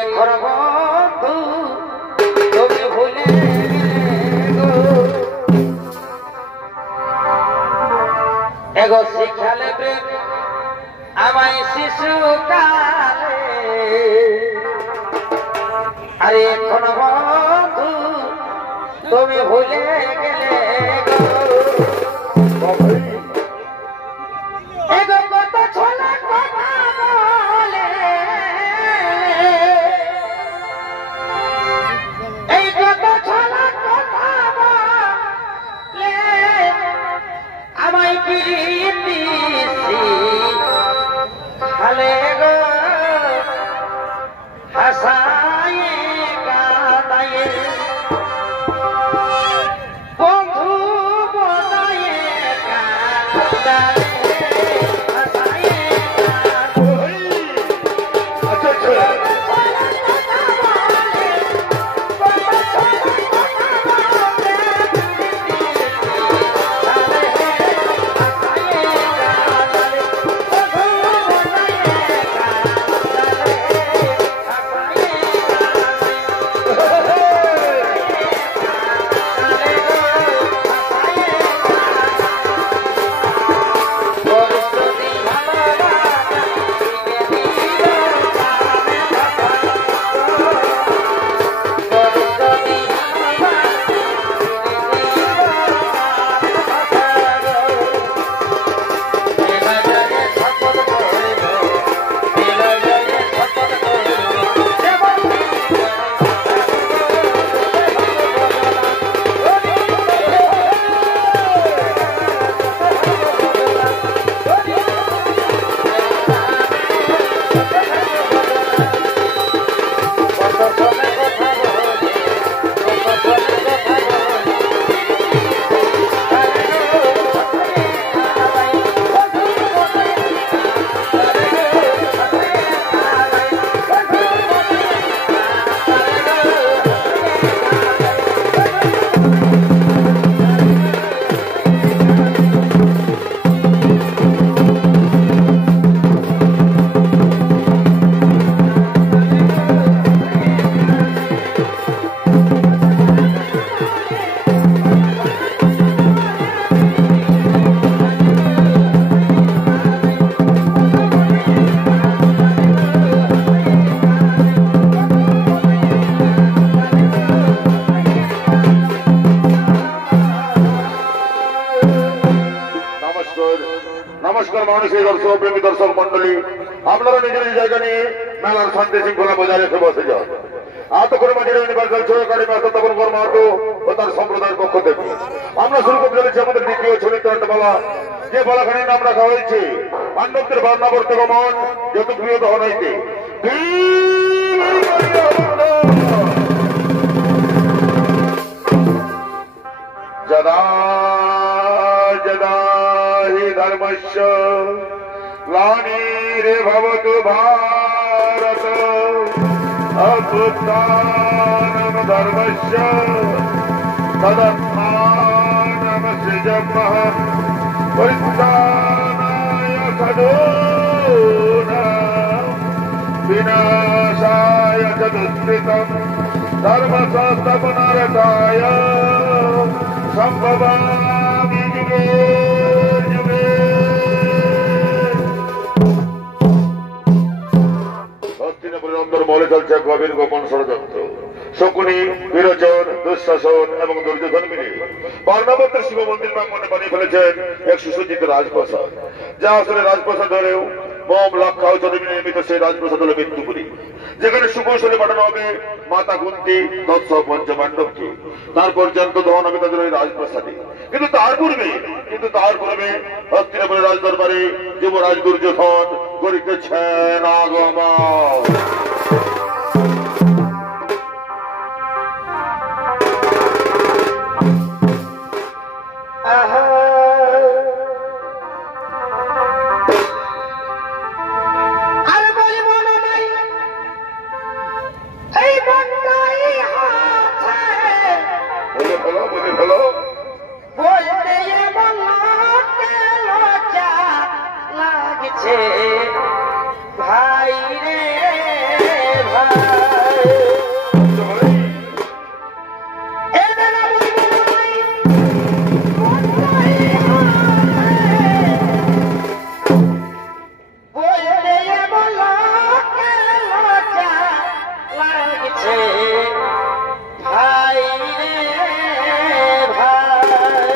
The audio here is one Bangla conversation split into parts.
এখন বন্ধু তুমি ভুলে গো এগো শিখালে প্রেম আমায় শিশুকালে আরে এখন বন্ধু তুমি ভুলে গেলে গো এগো কত ছোলা কথা বলে এই কত ছোলা কথা বলে আমায় প্রীতি খালে গো হাসায় কাঁদায়ে বন্ধু বনায়ে কাঁদায়ে नमस्कार मानुषी दर्शक प्रेमी दर्शक मंडली अपनारा निजे निज जायगा निये मेलार शांति शृंखला बजाय रेखे बसे जान आतकर माझे यूनिभार्सल सहकारी मास्टर तपन बर्मातो ও তার সম্প্রদায়ের পক্ষ থেকে আমরা শুরু করতে চলেছি আমাদের দ্বিতীয় চরিত্রাট্যমালা যে বলাখানির নাম রাখা হয়েছে পাণ্ডবদের বর্ণাবর্ত গমন যত প্রিয় দহন হইতে যদা যদা হি ধর্মস্য গ্লানির্ভবতু ভারত अभ्युत्थानं धर्मस्य तदत्मानं सृजमः परित्राणाय साधूनां विनाशाय च दुष्कृतं धर्मसंस्थापनार्थाय सम्भवामि युगे युगे। মলে চলছে গভীর গোপন ষড়যন্ত্র শকুনি বিরোচন দুঃশাসন এবং দুর্যোধন মিলে বর্ণাবর্তের শিব মন্দির প্রাঙ্গণে বানিয়ে ফেলেছেন এক সুসজ্জিত রাজপ্রাসাদ যা আসলে রাজপ্রাসাদ হলেও মোম লক্ষা ও চন্দ্রী নির্মিত সেই রাজপ্রাসাদ হল মৃত্যুপুরী যেখানে সুকৌশলে পাঠানো হবে মাতা কুন্তি তৎস পঞ্চপাণ্ডবকে তার পর্যন্ত দহন হবে তাদের ওই রাজপ্রাসাদে কিন্তু তার পূর্বে হস্তিনাপুরের রাজদরবারে যুবরাজ দুর্যোধন করিতেছেন আগমন। ভাই রে ভাই আছে ভাই রে ভাই।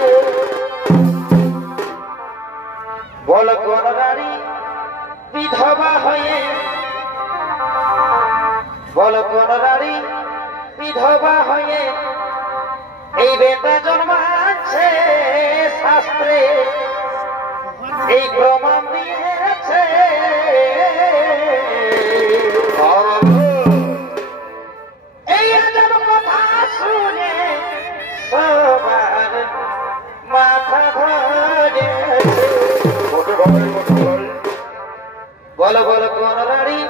বল কোন নারী বিধবা হয়ে, বল কোন নারী বিধবা হয়ে এই বেটা জন্মাচ্ছে, শাস্ত্রে এই প্রমাণ দিয়েছে। এই আজব কথা শুনে সবার মাথা ধরেছে। বলো বলো কোন নারী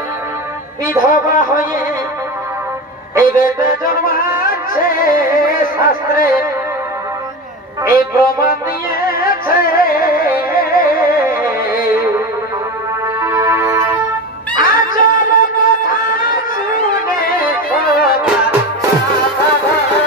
বিধবা হয়ে এই বেটা জন্মাচ্ছে, শাস্ত্রে এই প্রমাণ দিয়েছে। আজব কথা শুনে সবার মাথা ধরেছে।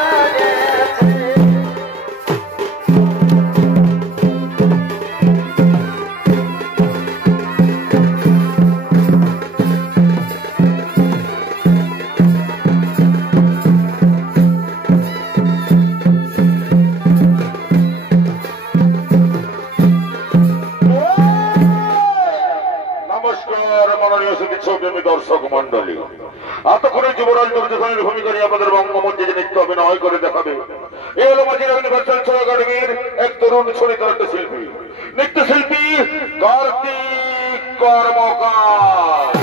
দর্শক মন্ডলী, এতক্ষণে যুবরাজ দুর্যোধনের ভূমিকা নিয়ে আপনাদের বঙ্গমঞ্চে যে নৃত্য অভিনয় করে দেখাবে, এ হলো মাঝির ইউনিভার্সাল ছড়া একাডেমির এক তরুণ ছড়িত শিল্পী, নৃত্যশিল্পী কার্তিক কর্মকার।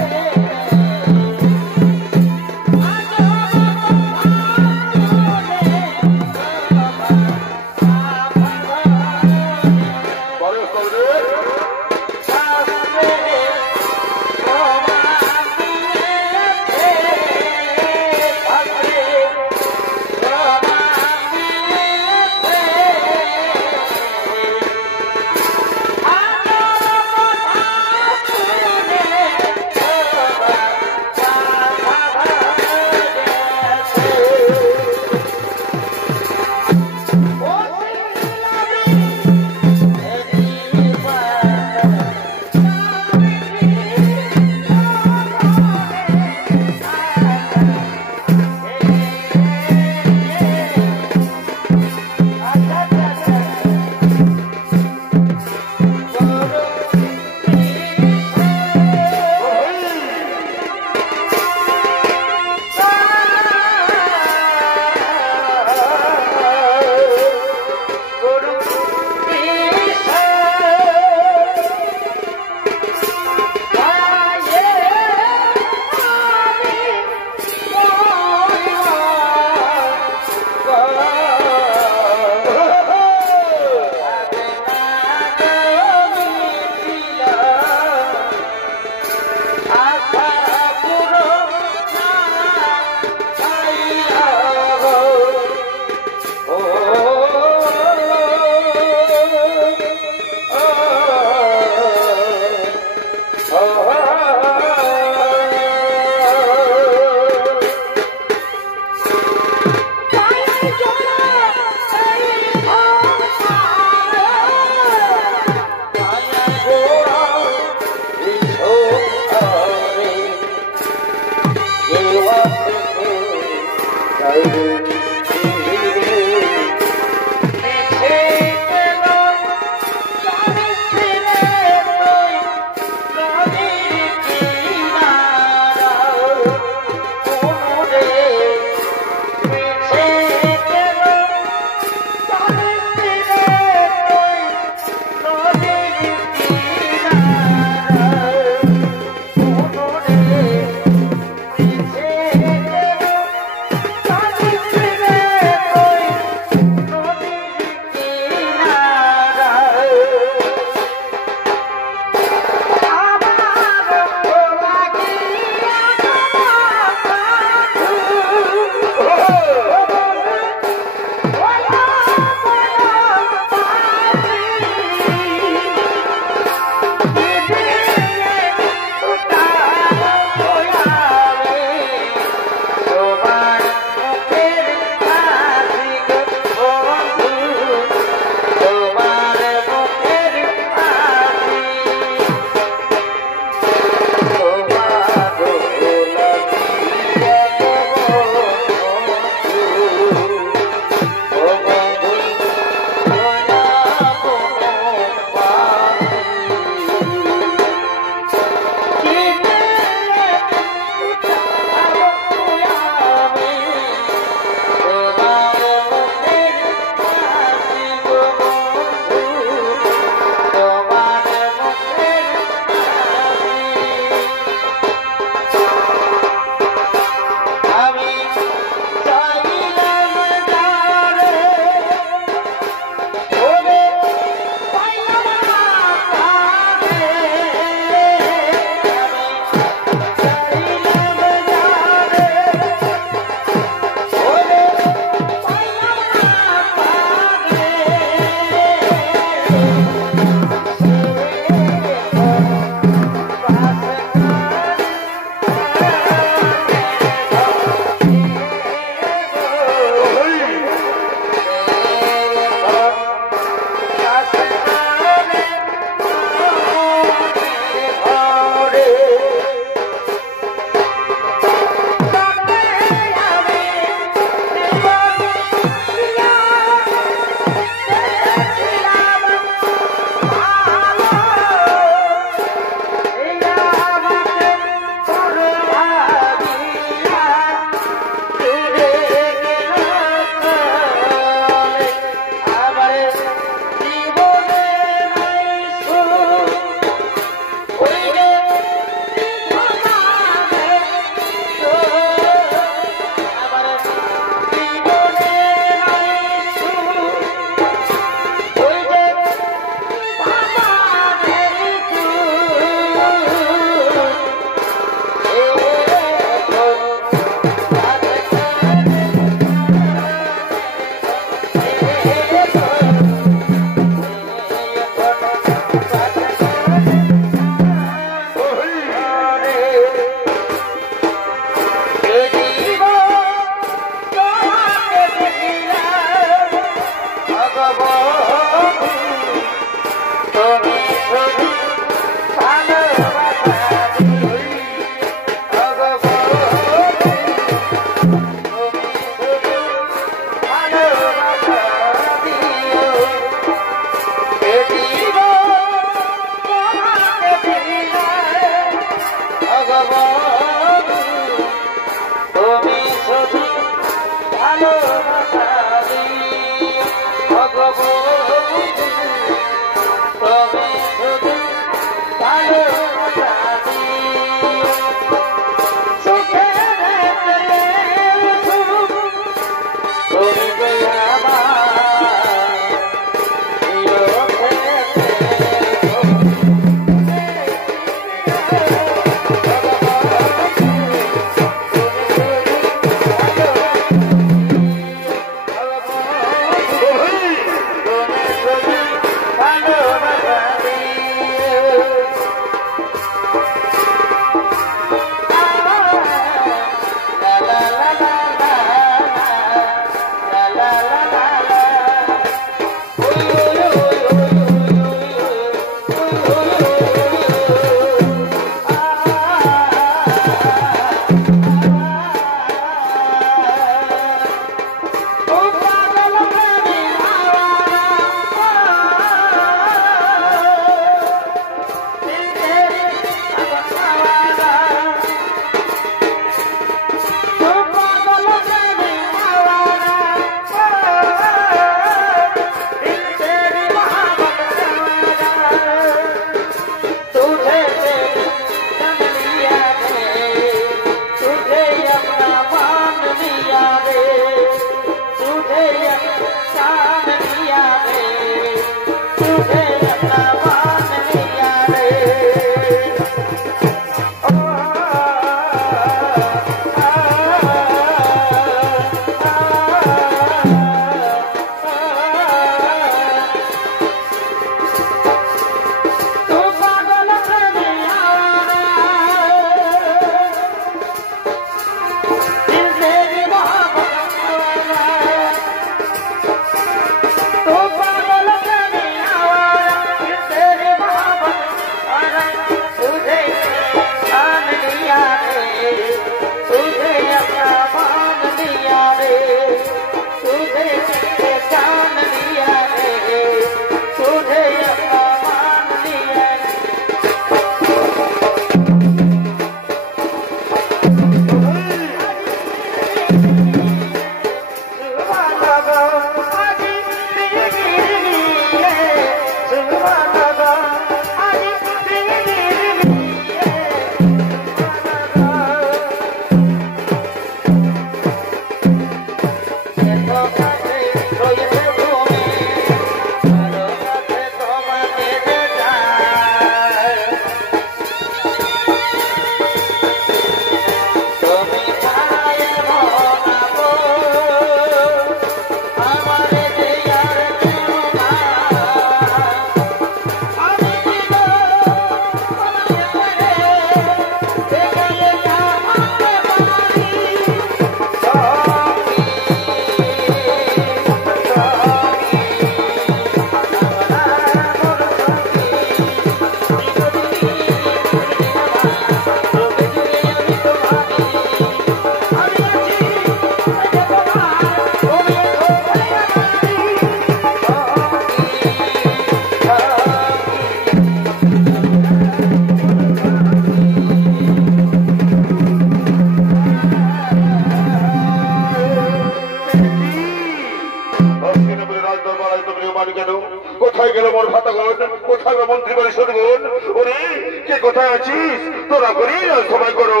কোথায় গেল মোর ভাতাগণ, কোথায় মন্ত্রী পরিষদগণ? ওরে কে কোথায় আছিস? তোরা করি সবাই করো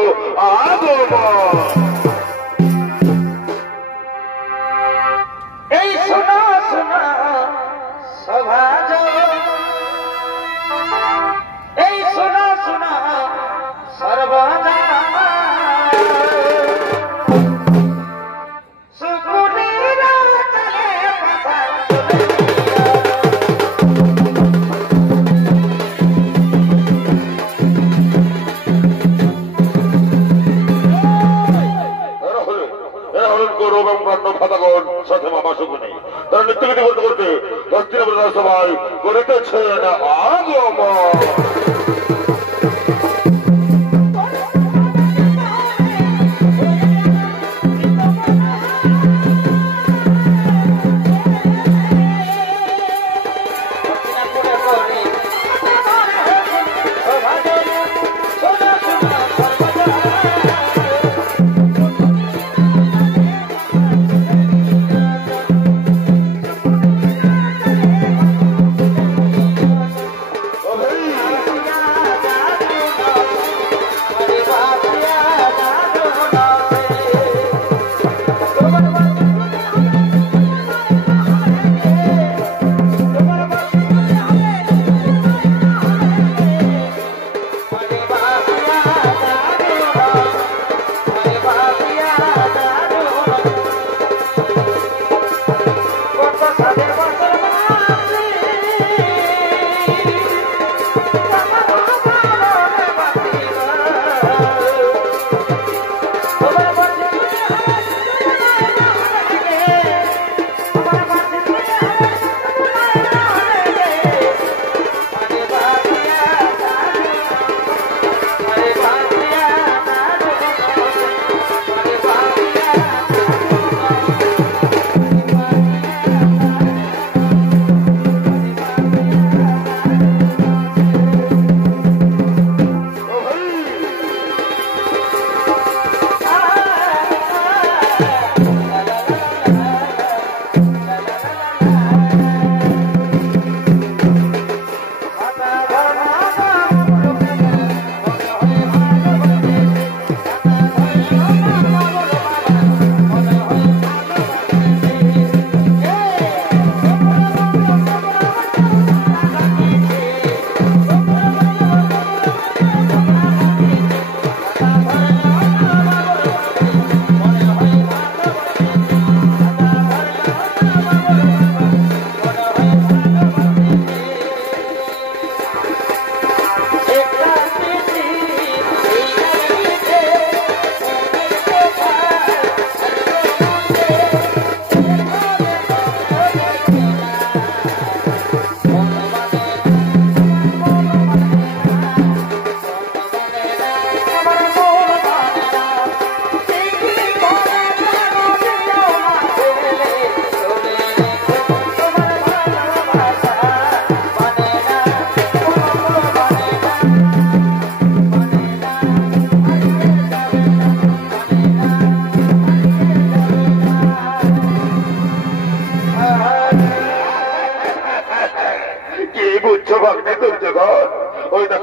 আগমন। এই শোনো শোনো সভাজ, এই শোনো শোনো সর্বদা সাথে মামা শুকুনি তারা নৃত্যগীতি করতে করতে দক্ষিণ সবাই করিতেছেন আগমন। Oh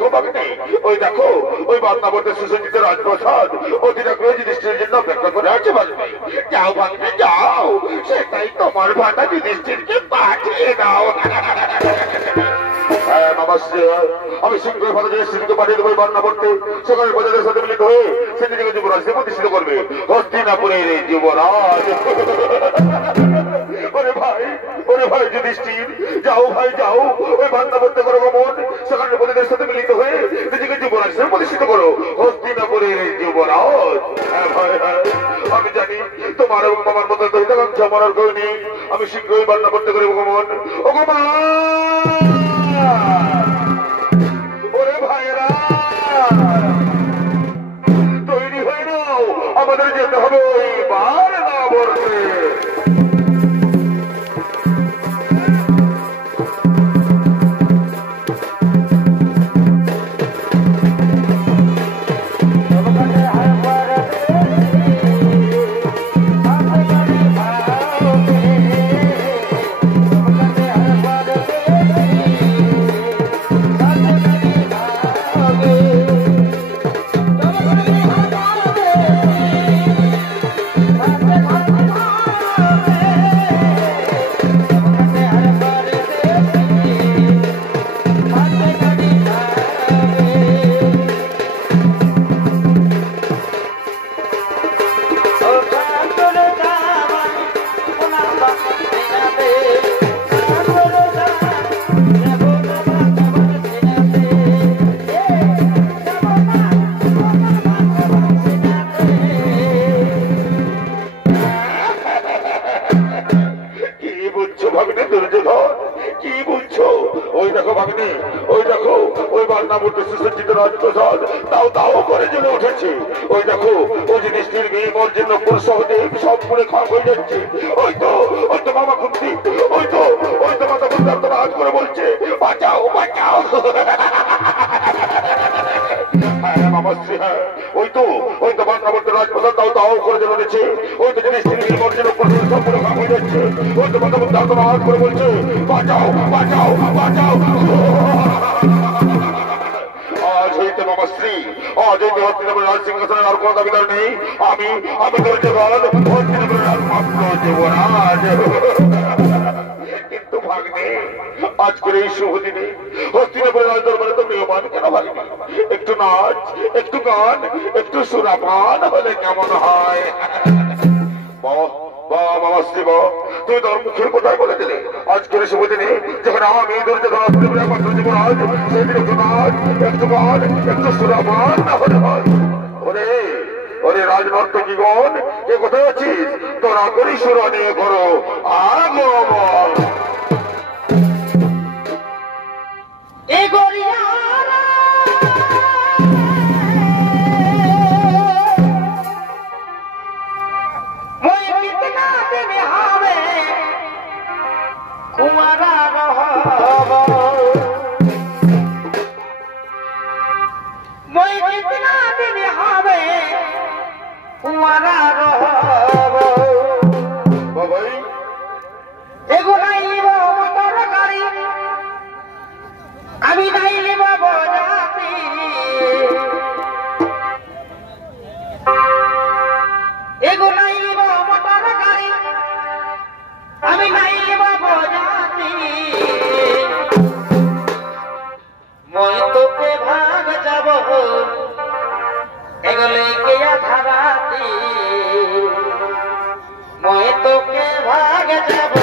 দেখো বাগিনী, ওই দেখো ওই বান্নাবর্তের সুসজ্জিত রাজপ্রসাদ অতি ঠাকুরের যুধিষ্ঠিরের জন্য অপেক্ষা করে আছে বাগিনী। যাও বাগিনী যাও, সেটাই তোমার ভাটা যুধিষ্ঠিরকে পাঠিয়ে দাও। হ্যাঁ নমস্তে, আমি শীঘ্রই ভারত যুধিষ্ঠিরকে পাঠিয়ে দেবো বান্নাবর্তে। সেখানে প্রজাদের সাথে মিলিত হয়ে সে নিজেকে যুবরাজকে প্রতিষ্ঠিত করবে, হস্তিনাপুরের যুবরাজ। ওরে ভাই, ওরে ভাই যুধিষ্ঠির, যাও ভাই যাও, ওই বান্নাবর্তে করো গমন, সেখানে প্রজাদের সাথে মিলিত হয়ে নিজেকে যুবরাজ হিসেবে প্রতিষ্ঠিত করো, হস্তিনাপুরের যুবরাজ। হ্যাঁ ভাই হ্যাঁ, আমি জানি তোমার এবং আমার মতো দৈতাকাঙ্ক্ষা মরার কেউ নেই। আমি শীঘ্রই বান্নাবর্তে করবো গমন। ও গমন, ওরে ভাইরা তৈরি হয়ে নাও, আমাদের যেতে হবে ওই বান্নাবর্তে। রাজপ্রসাদ তাও তাও করে জেনে উঠেছে। ওই দেখো ওই যুধিষ্ঠির ভীমর জন্য সহদেব সব পুরে খাওয়া হয়ে যাচ্ছে। ওই তো মামা খুন্তি, ওই তো মাথা খুন্তি হাত করে বলছে বাঁচাও বাঁচাও। ওই তো বান্নাবর্তের রাজপ্রসাদ তাও তাও করে জেনে উঠেছে। ওই তো যুধিষ্ঠির ভীমর জন্য সব পুরে খাওয়া হয়ে যাচ্ছে। ওই তো মাথা খুন্তি হাত করে বলছে বাঁচাও বাঁচাও বাঁচাও। আজ হইতে মামা স্ত্রী, আজ হইতে হস্তিনাপুরের রাজ সিংহাসনের আর কোন দাবিদার নেই। আমি ধৈর্যবান হস্তিনাপুরের একমাত্র যুবরাজ। কিন্তু ভাগ্নে, আজকের এই শুভ দিনে হস্তিনাপুরের রাজ দরবারে তো নিয়মান কেন ভাগ্নে? একটু নাচ, একটু গান, একটু সুরাপান হলে কেমন হয়? তুমি তোর মুখের কোথায় বলে দিলে আজকের শুভ দিনে যখন আমি দুর্যোধন একমাত্র যুবরাজ, সেদিন একটু নাচ, একটু গান, একটু সুরাপান না হলে হয়? ওরে ওরে রাজনর্তকীগণ, কে কোথায় আছিস? তোরা করি সুরা নিয়ে করো আগমন। আমি নাইলে বাবা জাতি, এগো নাইলে বাবা মোটর গাড়ি, আমি নাইলে বাবা জাতি, মই তোকে ভাগ যাব এগলে গিয়া ধারাতি, মই তোকে ভাগ যাব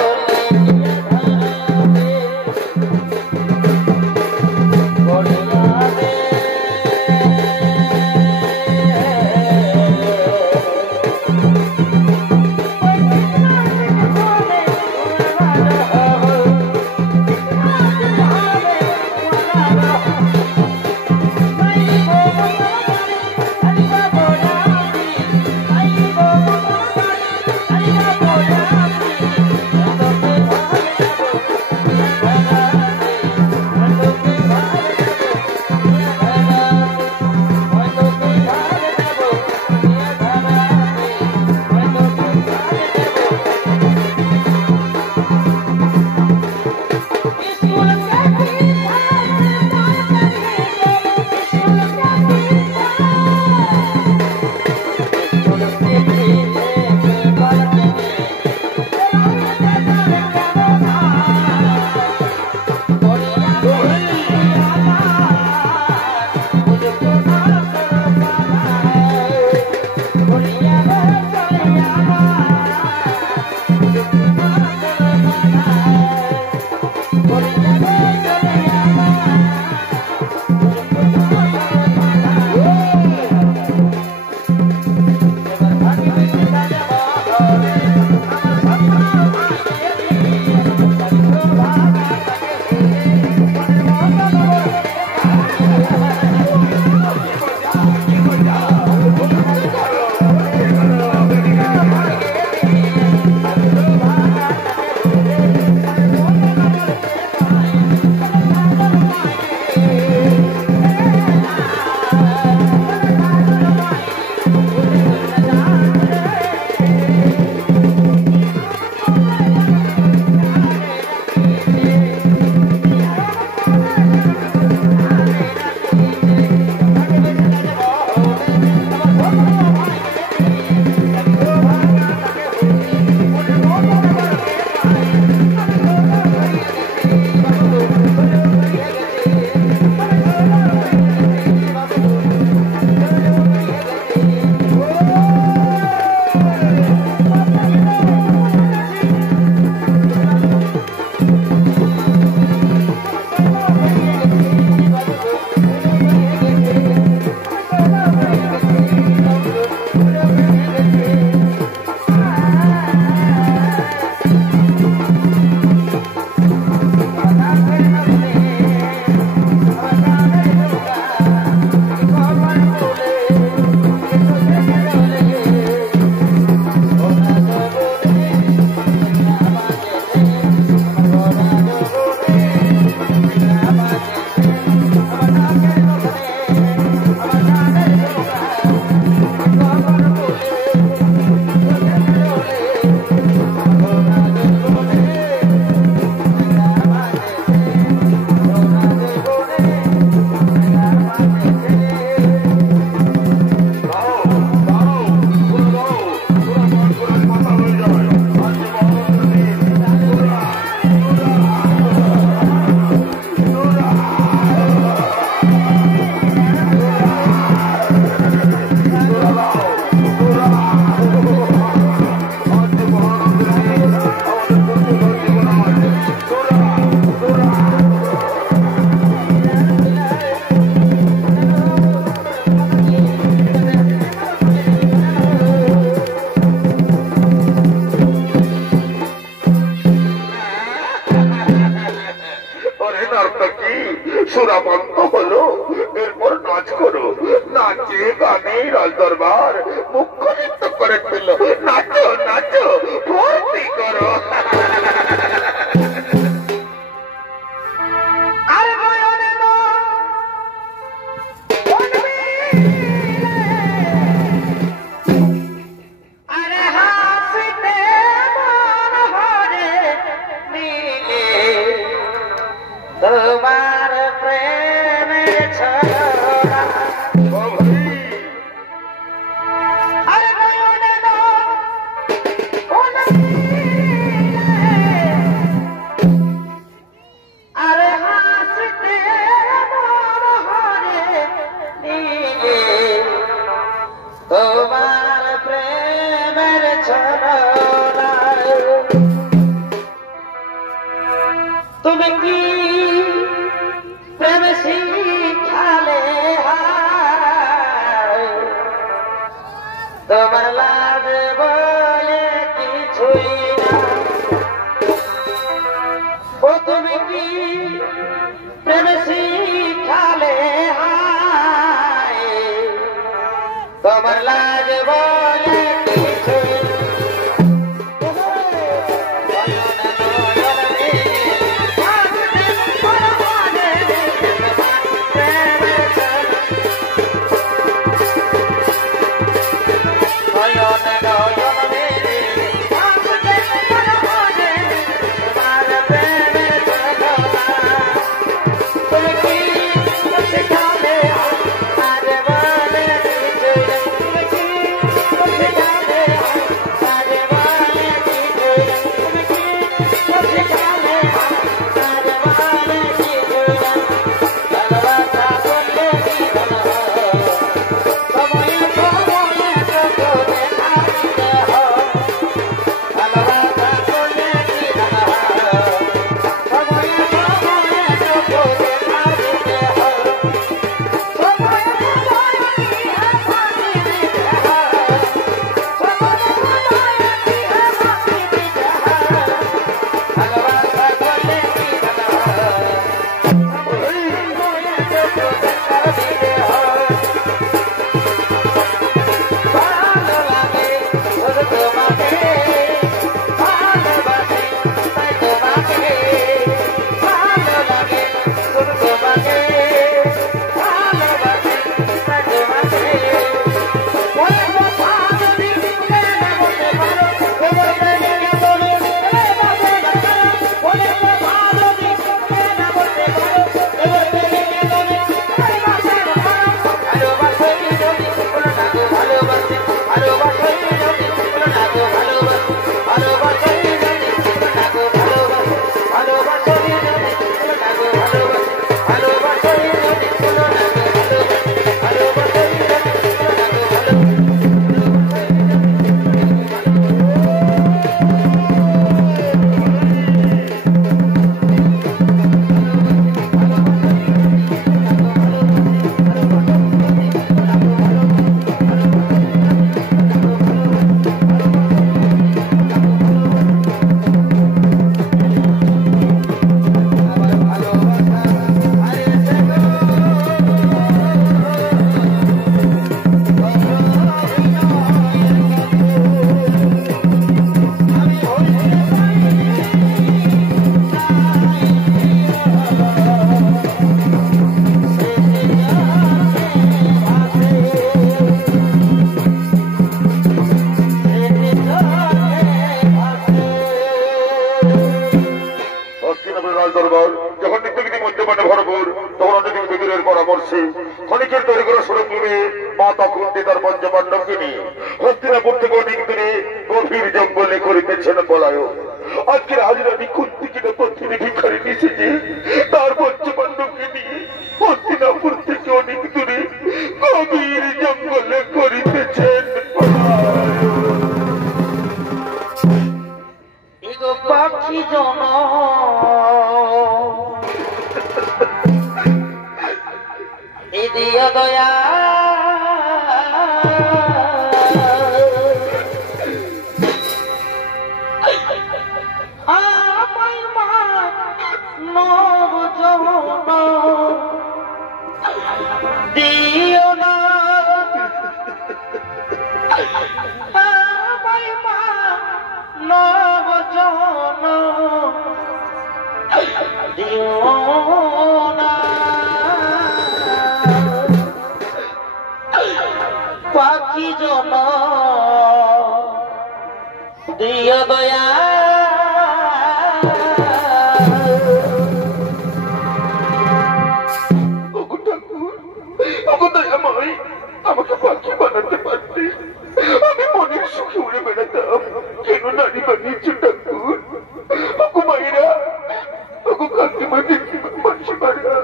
সুরাপান্ত হলো, এরপর নাচ করো। নাচে গানে রাজ দরবার মুখ্য নৃত্য করে ফেললো। নাচো নাচো, ভর্তি করো। তোমার প্রেমের ছড়া আরে গয়নে না আরে হাসতে মন হরে নীলে তোমার প্রেমের ছড়া তুমি কি প্রেম শিখালে তোমার লাজ বলে কিছুই না। ও তুমি কি প্রেম শিখালে তোমার লাজ বলে কিছুই ক্ষণিকের তৈরি করা সুরঙ্গে মাতা কুন্তি তার পঞ্চপাণ্ডবকে নিয়ে হস্তিনাপুর থেকে অনেক দূরে গভীর জঙ্গলে করিতেছেন পলায়ন। আজকের হাজিরানি কুন্তি কিনা পত্নী ভিখারি নিষেছে তার পঞ্চপাণ্ডবকে নিয়ে হস্তিনাপুর থেকে অনেক দূরে গভীর জঙ্গলে করিতেছেন পাখি জন দিয়া দয়া নব জন দিও না পাখি জন দিও দয়া আমাকে পাখি বানাতে পারতে আমি মনের সুখে উড়ে বেড়াতাম কেন নারী বানিয়েছে ঠাকুর ওগো মায়েরা ওগো কাকিমা মাসিমারা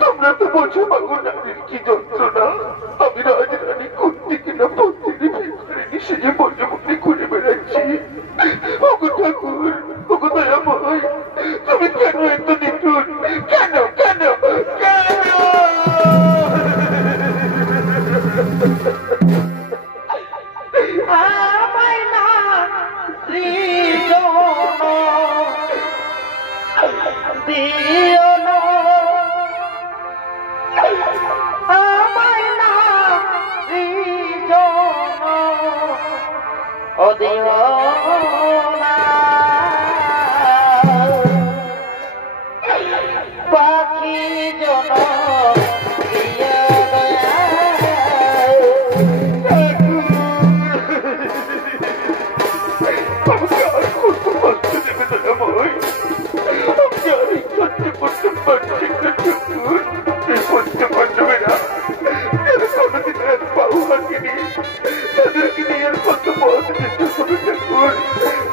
তোমরা তো বোঝো মাগো নারীর কি যন্ত্রণা আমি রাজরানী করতে কিনা পত্নী ভিতরে সেজে বলে বলে ঘুরে বেড়াচ্ছি ওগো ঠাকুর ওগো দয়াময় তুমি কেন এত নিঠুর কেন কেন কেন আমায় না দিও না আমায় না দিও না পাখি জন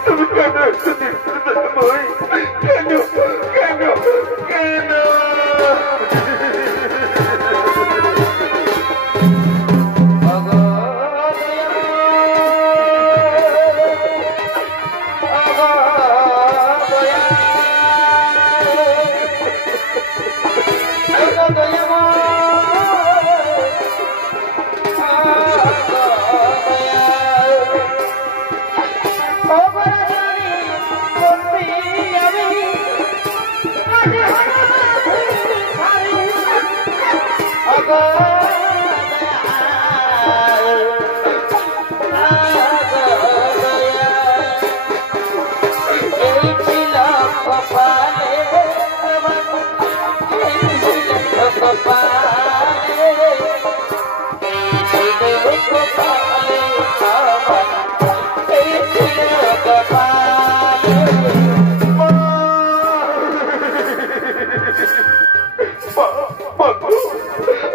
তুমি কেন একটু কেন কেন কেন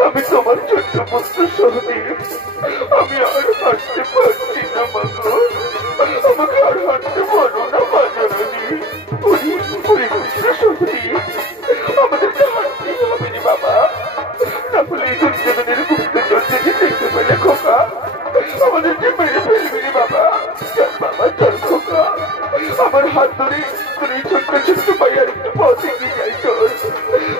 আমি তোমার ছোট্ট পুত্র সহদেব আমি আর হাঁটতে পারছি না মাগো আমাকে আর হাঁটতে পারো না বাজারানি পুত্র সহদেব আমাদেরকে হাঁটতেই হবে রে বাবা তাহলে এই দুর্যোধনের গুপ্তচর যদি দেখতে পেলে খোকা আমাদেরকে মেরে ফেলবি রে বাবা চল খোকা আমার হাত ধরে তোর এই ছোট্ট ছোট্ট পায়ে আর একটু পথ এগিয়ে যাই চল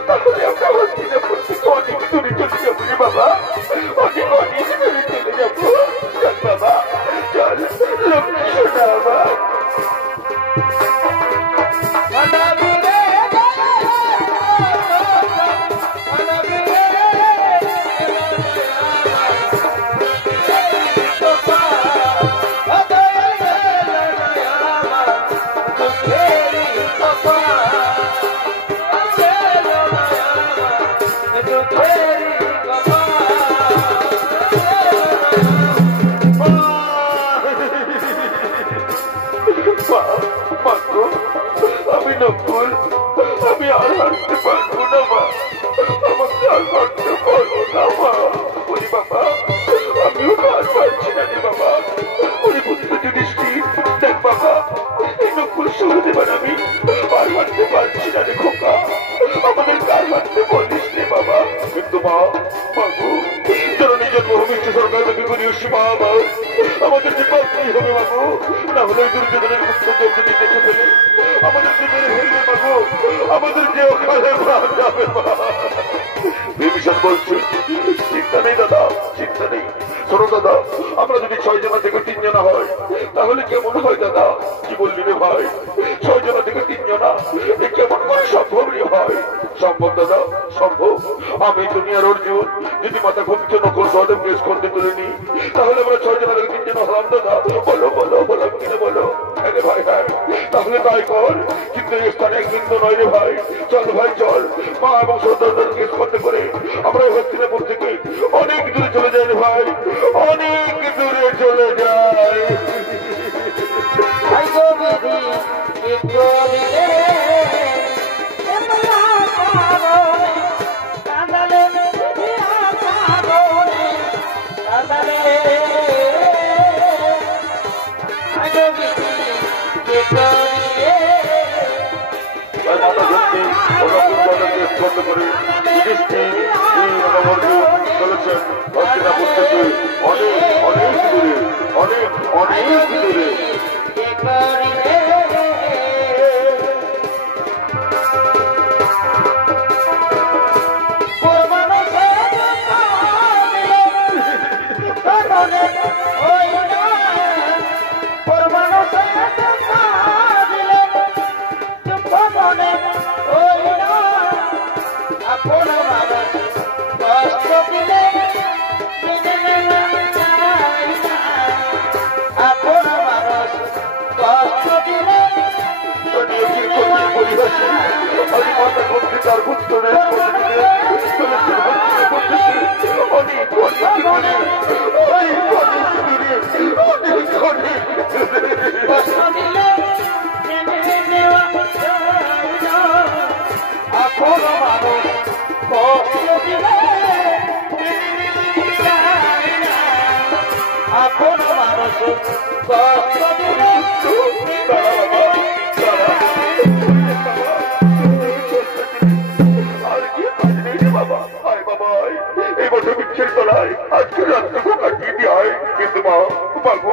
তাহলে আমরা হস্তিনা পড়তে অনেক দূরে চলে যাবো রে বাবা অনেক দূরে চলে যাবো চল বাবা চল লক্ষ্মী সোনা আমার আমি নকুল আমি আর হাঁটতে পারবো না মা আমাকে আর হাঁটতে পারবো না মা ওরে বাবা আমিও আর পারছি না রে বাবা ওরে পুত্র যুধিষ্ঠির দেখ বাবা এই নকুল সহদেব আমি আর হাঁটতে পারছি না রে খোকা আমাদের কার হাঁটতে বলিস রে বাবা কিন্তু মা বাবু জননী জন্মভূমিষ্ঠ সরকার থেকে করিও সীমা আমাদেরকে পারতেই হবে বাবু না হলে দুর্যোধনের গুপ্তচর যদি দেখে ফেলে আমাদেরকে মেরে ফেলবে বাবু আমাদেরকে ওখানে যাবে বিভীষণ বলছে চিন্তা নেই দাদা চিন্তা নেই শোনো দাদা আমরা যদি 6 জনা থেকে 3 জনা হয় তাহলে কেমন হয় দাদা কি বললি রে ভাই 6 জনা থেকে 3 জনা কেমন করে সম্ভব রে ভাই সম্ভব দাদা সম্ভব আমি দুনিয়ার অর্জুন যদি মাথা ঘুমছে নকল সহদেবকে স্কন্ধে তুলে নি তাহলে আমরা 6 জনা থেকে 3 জনা হলাম দাদা বলো বলো বলো কিনা বলো হ্যাঁ ভাই হ্যাঁ তাহলে তাই কর কিন্তু কিন্তু এই স্থানে কিন্তু নয় রে ভাই। চল ভাই চল, মা এবং সন্তানকে স্পর্শ করে আমরা হস্তিনাপুর থেকে অনেক দূরে চলে যাই রে ভাই, অনেক দূরে চলে যাই। মাতা শক্তি অনুকূলকে স্পর্শ করে যুধিষ্ঠির এবং অর্জুন চলেছেন হস্তিনাপুর থেকে অনেক অনেক দূরে, অনেক অনেক দূরে। আমি মাতা শক্তি তার পুত্রের অনেক আজকে রাত্রিকে কাটিয়ে দিই হয়, কিন্তু মা বাবু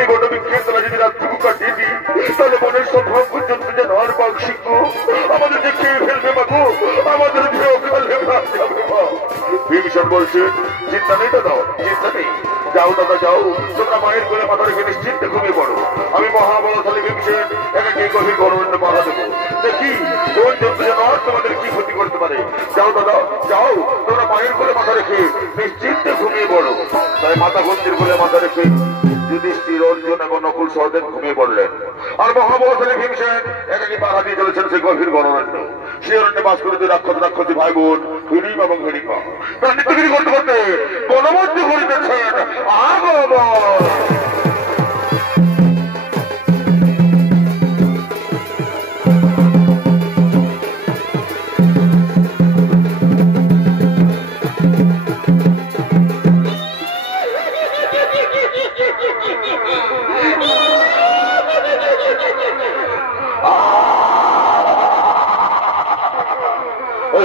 এই বড় বৃক্ষের তলা যদি রাত্রিকে কাটিয়ে দিই তাহলে মনের সম্ভব পর্যন্ত যেন আর বাঘ সিংহ আমাদের যে খেয়ে ফেলবে বাবু, আমাদের দেহ খালে যাবে মা। ভীষণ বলছে চিন্তা নেই দাদা, চিন্তা নেই, যাও দাদা যাও, তোমরা মায়ের কোলে মাথা রেখে নিশ্চিন্তে ঘুমিয়ে পড়ো। আমি মহাবলশালী ভীমসেন একে গভীর গরমের বাধা দেবো, দেখি কোন জন্তু যেন আর তোমাদের কি ক্ষতি করতে পারে। যাও দাদা যাও, তোমরা মায়ের কোলে মাথা রেখে নিশ্চিন্তে ঘুমিয়ে পড়ো। তাই মাতা গন্ধির কোলে মাথা রেখে যুধিষ্ঠির, অর্জুন এবং নকুল সহদেব ঘুমিয়ে পড়লেন। আর মহাবলশালী ভীমসেন একাকি পাড়া দিয়ে চলেছেন সেই গভীর গরমারণ্য। সে অরণ্যে বাস করে রাক্ষসী ভাই বোন হিড়িম এবং হিড়িম্বা তারা নিত্যগিরি করতে করতে বনমধ্যে করিতেছেন আগমন।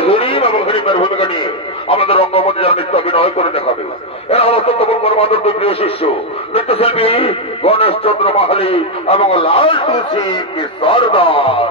হরিম এবং হরিমের ভূমিকা নিয়ে আমাদের রঙ্গমঞ্চে যারা নৃত্য অভিনয় করে দেখাবে, এরা হল অত্যন্ত পরমানন্দ প্রিয় শিষ্য নৃত্যশিল্পী গণেশ চন্দ্র মাহালি এবং লালটু সিং সর্দার।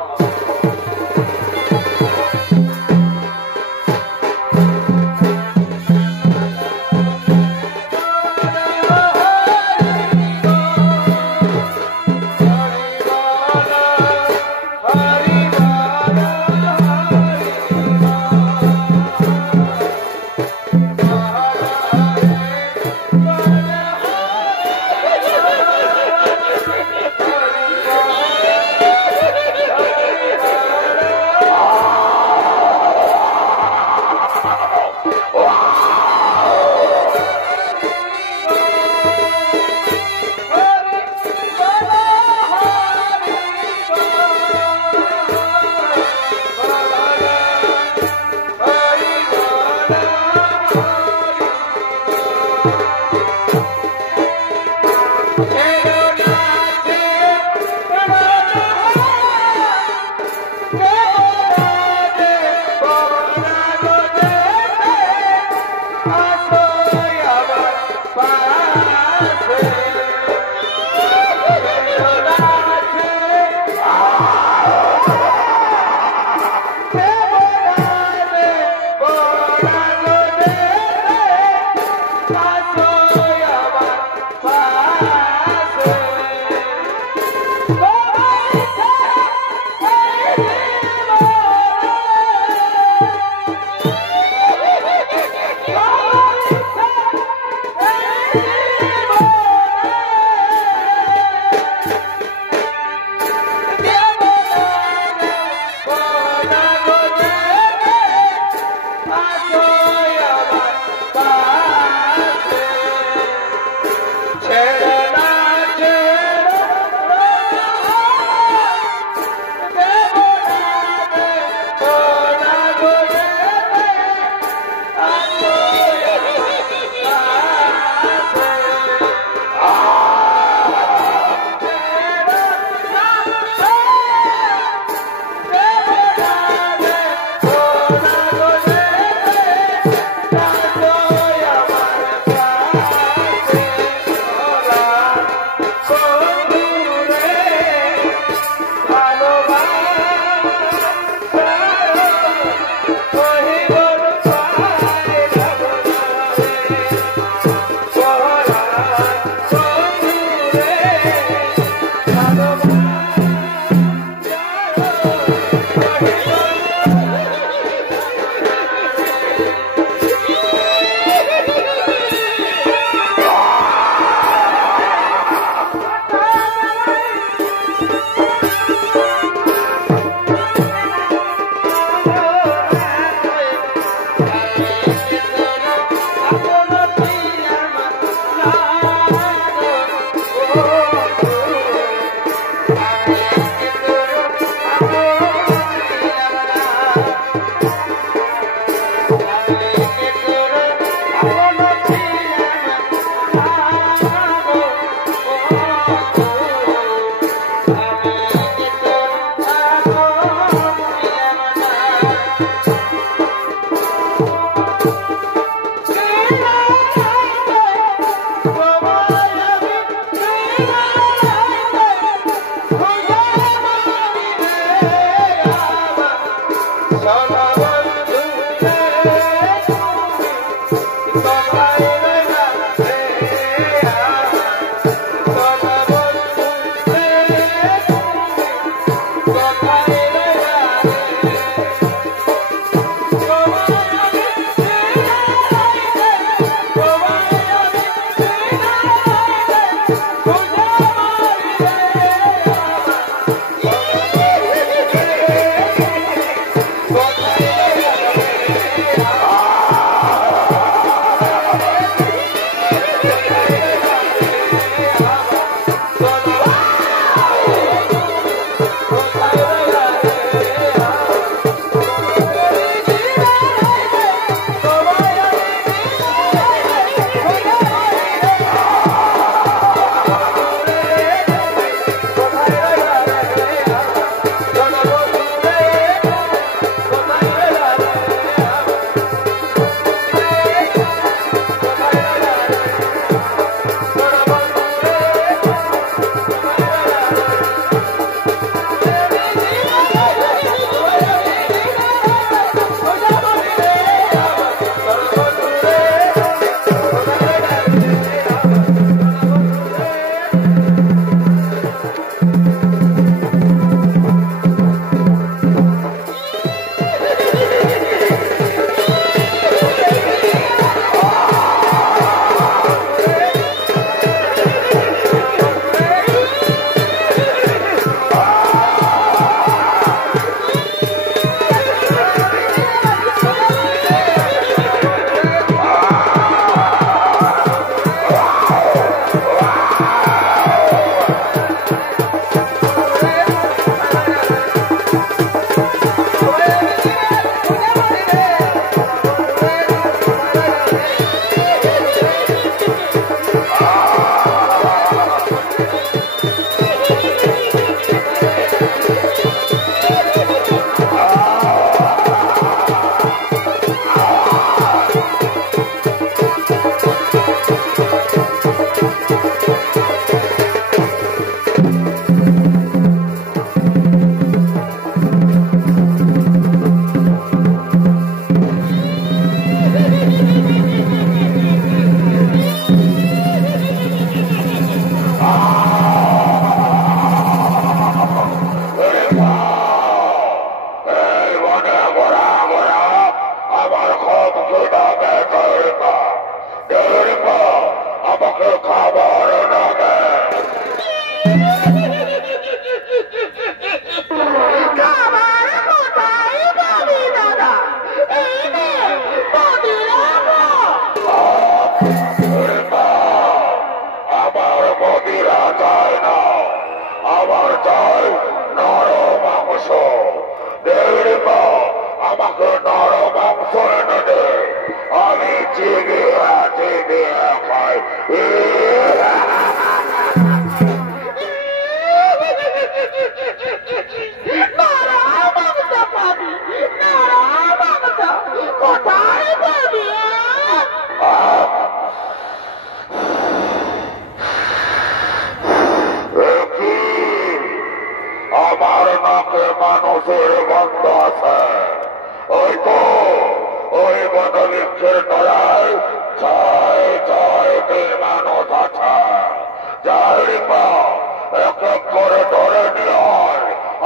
এক এক করে ধরে নিয়ে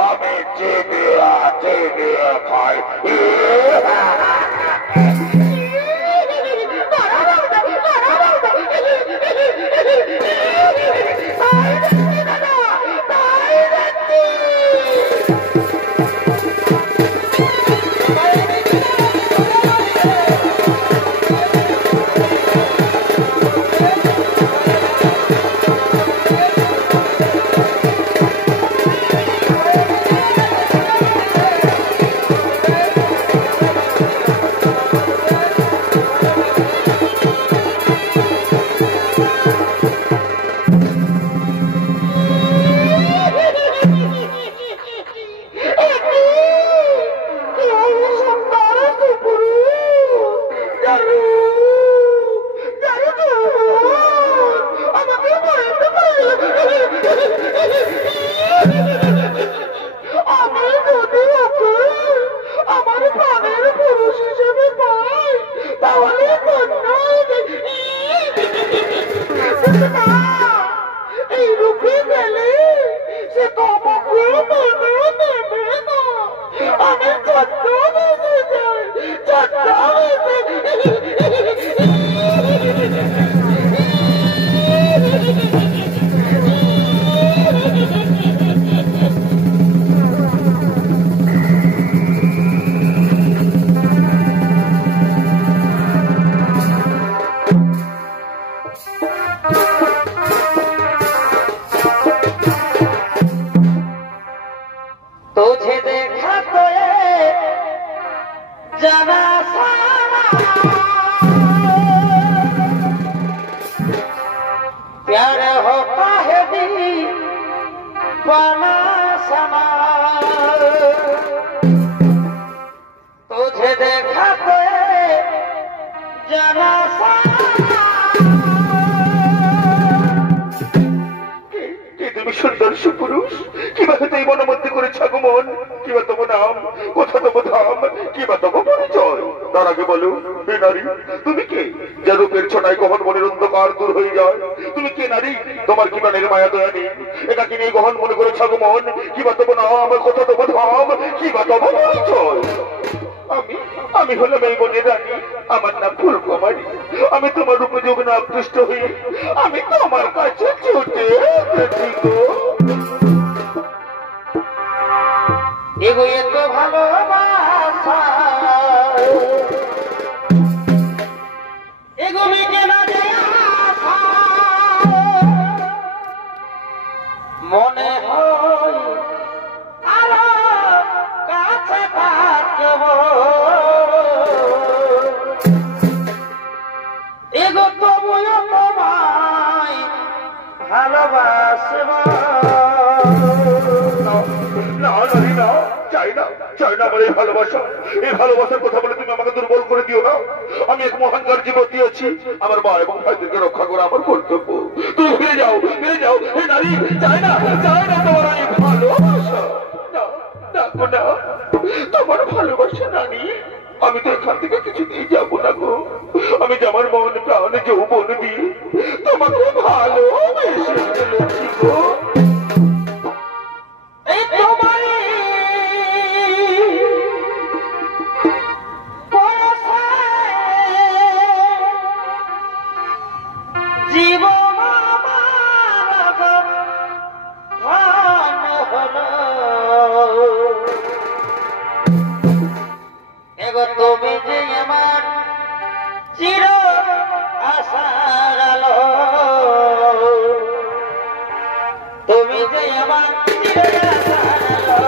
আমি চিবিয়ে চিবিয়ে খাই। तुझे देखा तो ये जाना सारा प्यार होता है दीवाना समा तुझे देखा तो ये जाना सारा সুন্দর সুপুরুষ কিভাবে তুই মনোমধ্যে করে ছাগমন কিবা তব নাম কোথা তব ধাম কিবা তব পরিচয় তার আগে বলো হে নারী তুমি কে যে রূপের ছোটায় গহন মনের অন্ধকার দূর হয়ে যায় তুমি কে নারী তোমার কি প্রাণের মায়া দয়া নেই এটাকে নিয়ে গহন মনে করে ছাগমন কিবা তব নাম কোথা তব ধাম কিবা তব পরিচয় আমি হলাম এই বনের রানী আমার নাম ফুলকুমারী আমি তোমার উপযোগ না আকৃষ্ট হয়ে আমি তোমার কাছে ছুটে এসেছি গো এগোয়ে তো ভালোবাসা এগোবি কেনা মনে হয় আরো কাছে থাকব এগো তবুও তোমায় ভালোবাসব চাই না আমার এই ভালোবাসা এই ভালোবাসার কথা বলে তুমি আমাকে দুর্বল করে দিও না আমি এক মহানকার জীবতী আছি আমার মা এবং ভাইদেরকে রক্ষা করা আমার কর্তব্য তুমি ফিরে যাও হে নারী চাই না তোমার এই ভালোবাসা না তোমার ভালোবাসা নানি আমি তো এখান থেকে কিছুতেই যাবো না গো আমি যে আমার মন প্রাণ যৌবন দিয়ে তোমাকে ভালোবেসে ফেলেছি গো তুমি যে আমার চির আশার আলো তুমি যে আমার চির আশার আলো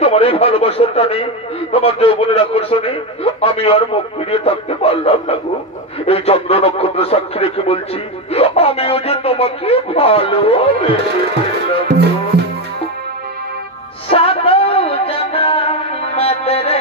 তোমার এই ভালোবাসার টানে তোমার যৌবনের আকর্ষণে আমি আর মুখ ফিরিয়ে থাকতে পারলাম না গো এই চন্দ্র নক্ষত্র সাক্ষী রেখে বলছি আমিও যে তোমাকে ভালোবেসে ফেললাম সাধু জনম তেরে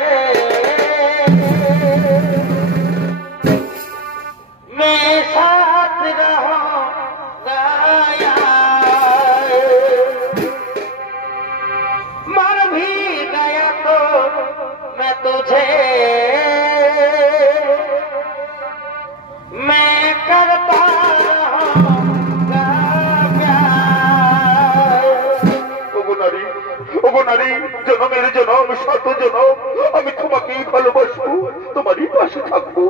জনম আমি তোমাকেই ভালোবাসবো, তোমারই পাশে থাকবো।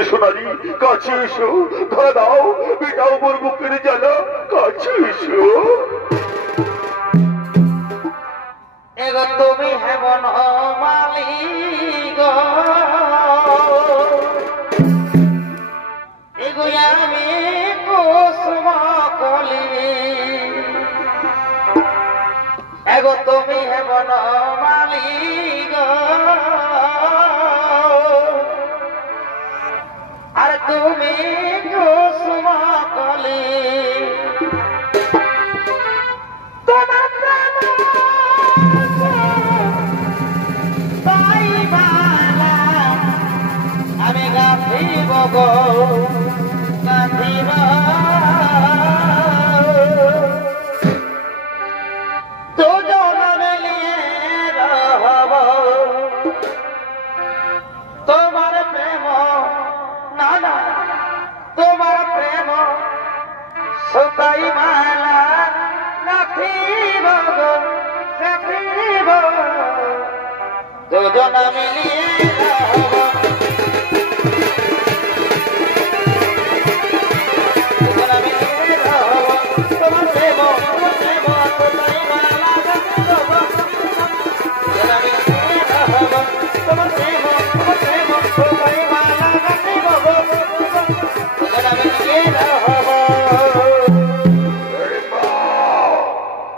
এসো নারী, কাছে এসো, ধরা দাও, মেটাও মোর বুকের জ্বালা, কাছে এসো। এগো তুমি হেমন মালিক, এগো আমি কুসুম কলি, এগো তুমি হেমন মালিক, আর তুমি কুসুম কলি। আমি গাঁথিব গো গাঁথিব, দুজন মিলিয়ে রহব, তোমার প্রেম না না তোমার প্রেম সুতাই মালা গাঁথিব গো গাঁথিব, দুজন মিলিয়ে রহব।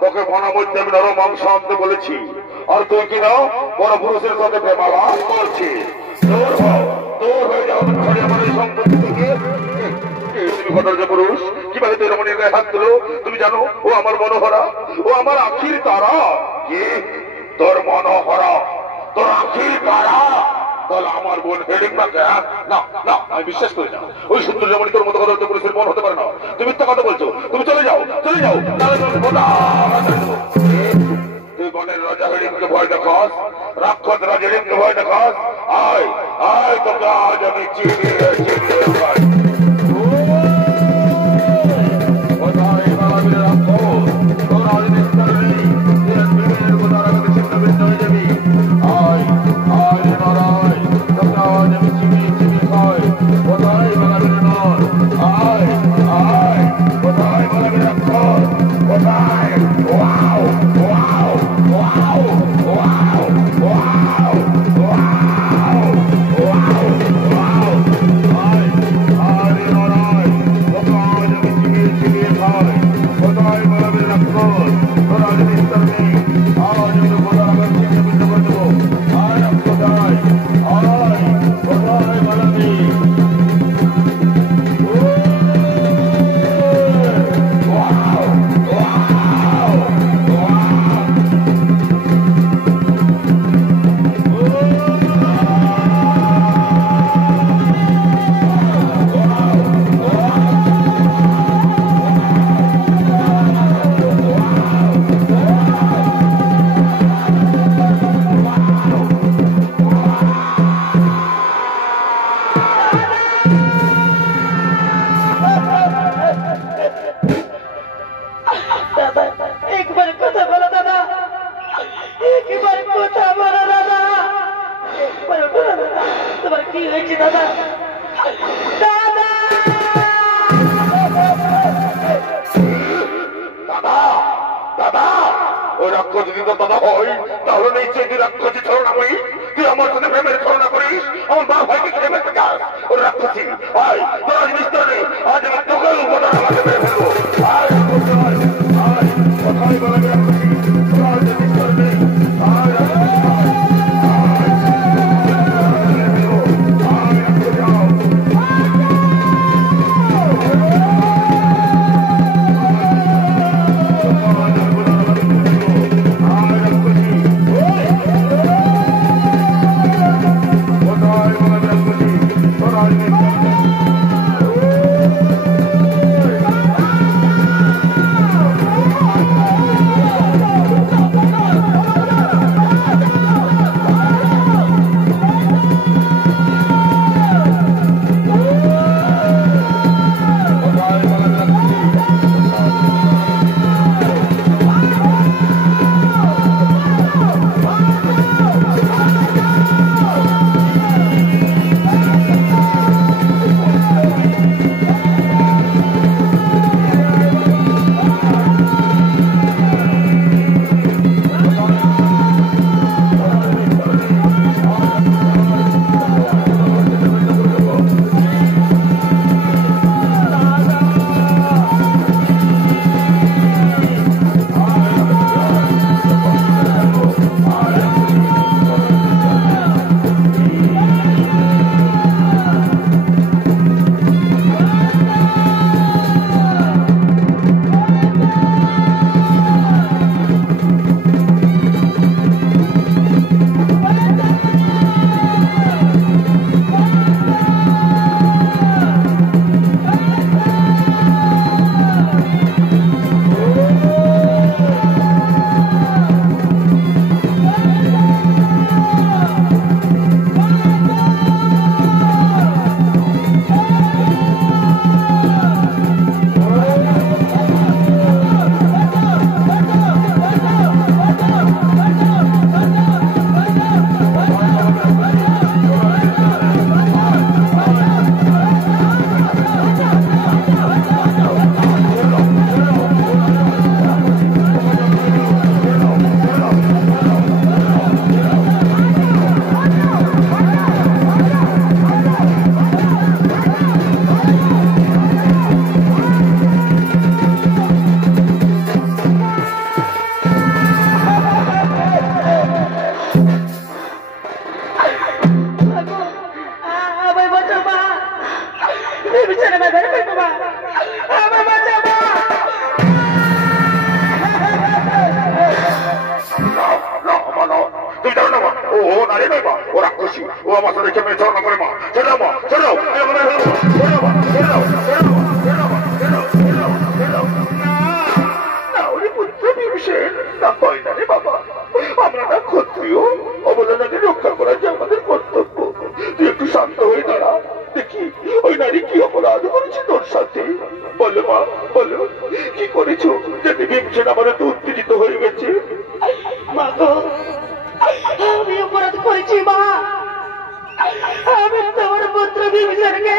তোকে মনামধ্যে আমি নরম মাংস আনতে বলেছি, আর তুই কিনা বড় পুরুষের সাথে প্রেমালাপ করছিস। তোর হয়ে যাও আমার এই সম্পত্তি থেকে। তুমি ঘটনা পুরুষ, কিভাবে তোর মনের গায়ে হাত দিল? তুমি জানো ও আমার মনোহরা, ও আমার আখির তারা। কি তোর মনোহরা, তোর আখির তারা? তাহলে আমার বোন হেডিং না? না না, আমি বিশ্বাস করি না। ওই সুন্দর যেমন তোর মতো কথা পুলিশের মন হতে পারে না। তুমি তো কথা বলছো, তুমি চলে যাও, চলে যাও। তুই বনের রাজা হেডিংকে ভয় দেখাস, রাক্ষস রাজা হেডিংকে ভয় দেখাস। আয় আয়, তোকে আজ আমি চিবিয়ে চিবিয়ে খাই। এই বিচারে বাজারে কই বাবা আমার বাঁচাবো তুই জানো না মা ও নারী নয় মা ও রাক্ষসী ও আমার সাথে কেমন চালনা করে মা ছেড়ে মা ছেড়ে আমরা না ক্ষত্রিয় অবদানকে রক্ষা করা যে আমাদের কর্তব্য তুই একটু শান্ত হয়ে দাঁড়া দেখি ওই নারী কি অপরাধ করেছে তোর সাথে বলো মা বলো কি করেছো যাতে ভীমসেন আমার এত উত্তেজিত হয়ে গেছে মা গো আমি অপরাধ করেছি মা আমি তোমার পুত্র ভীমসেনকে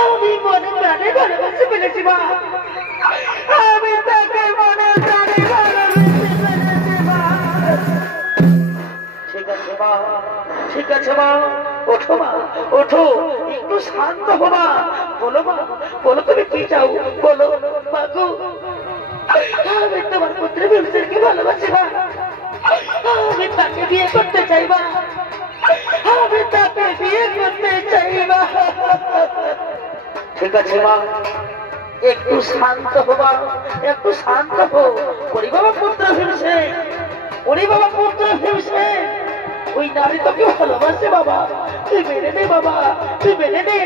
আমি মনে প্রাণে ভালোবাসে ফেলেছি মা আমি তাকে মনে প্রাণে ভালোবেসে ফেলেছি মা ঠিক আছে মা ঠিক আছে মা ওঠো মা ওঠো একটু শান্ত হো মা বলো মা বলো তুমি কি চাও বলো মা গো আমি তোমার পুত্র ভীমসেনকে ভালোবাসি মা আমি তাকে বিয়ে করতে চাই মা আমি তাকে বিয়ে করতে চাই মা ঠিক আছে মা একটু শান্ত হো মা একটু শান্ত হো ওরে বাবা পুত্র ভীমসেন ওরে বাবা পুত্র ভীমসেন ওই নারী তোকে ভালোবাসে বাবা তুই মেনে নে বাবা তুই মেনে নে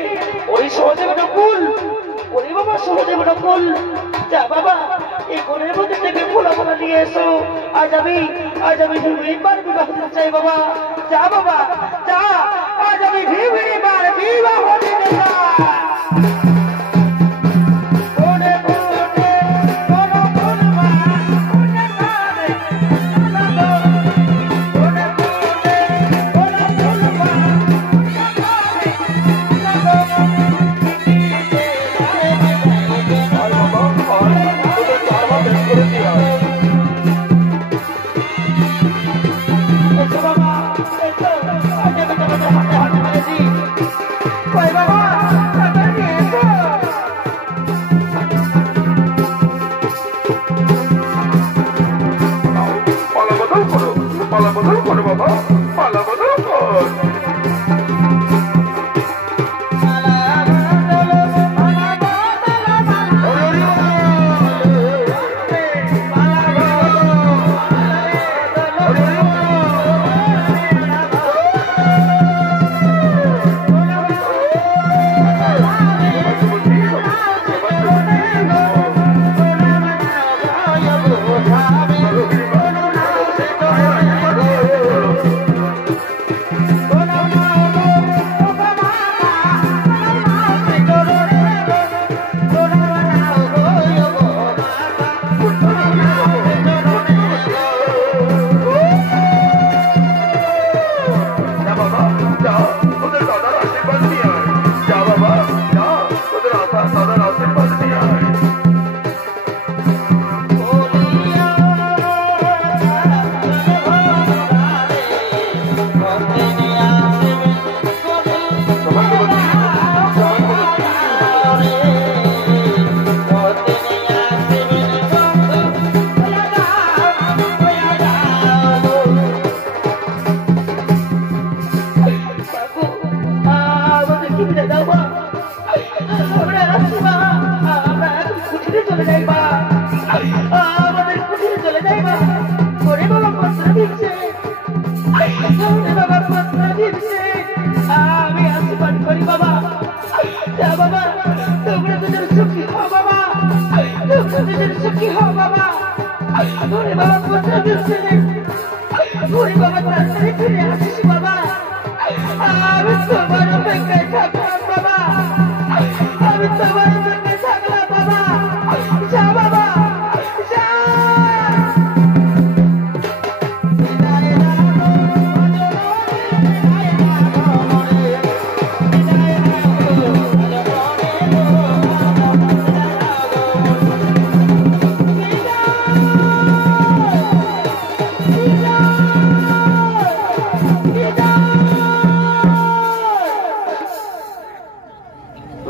ওই সহদেব নকুল ওরে বাবা সহদেব নকুল যা বাবা এই কোণের মধ্যে থেকে ফোলা ফোলা নিয়ে এসো আজ আমি ভীমবার বিবাহ দিতে চাই বাবা যা বাবা যা আজ আমি ভীমবার বিবাহ দিতে চাই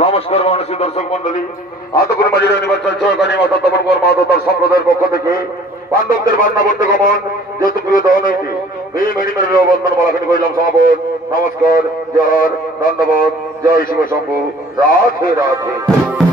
নমস্কার মানসী দর্শক মন্ডলী আতকুর মাঝির নির্বাচন সহকারী মাতা তপন কর্মা তার সম্প্রদায়ের পক্ষ থেকে পাণ্ডবদের বান্নাবর্ত গমন যতপ্রিয় দল হইতে বন্ধন বলাখানি করিলাম সমাপন। নমস্কার, জয়, ধন্যবাদ, জয় শিব শম্ভু, রাধে রাধে।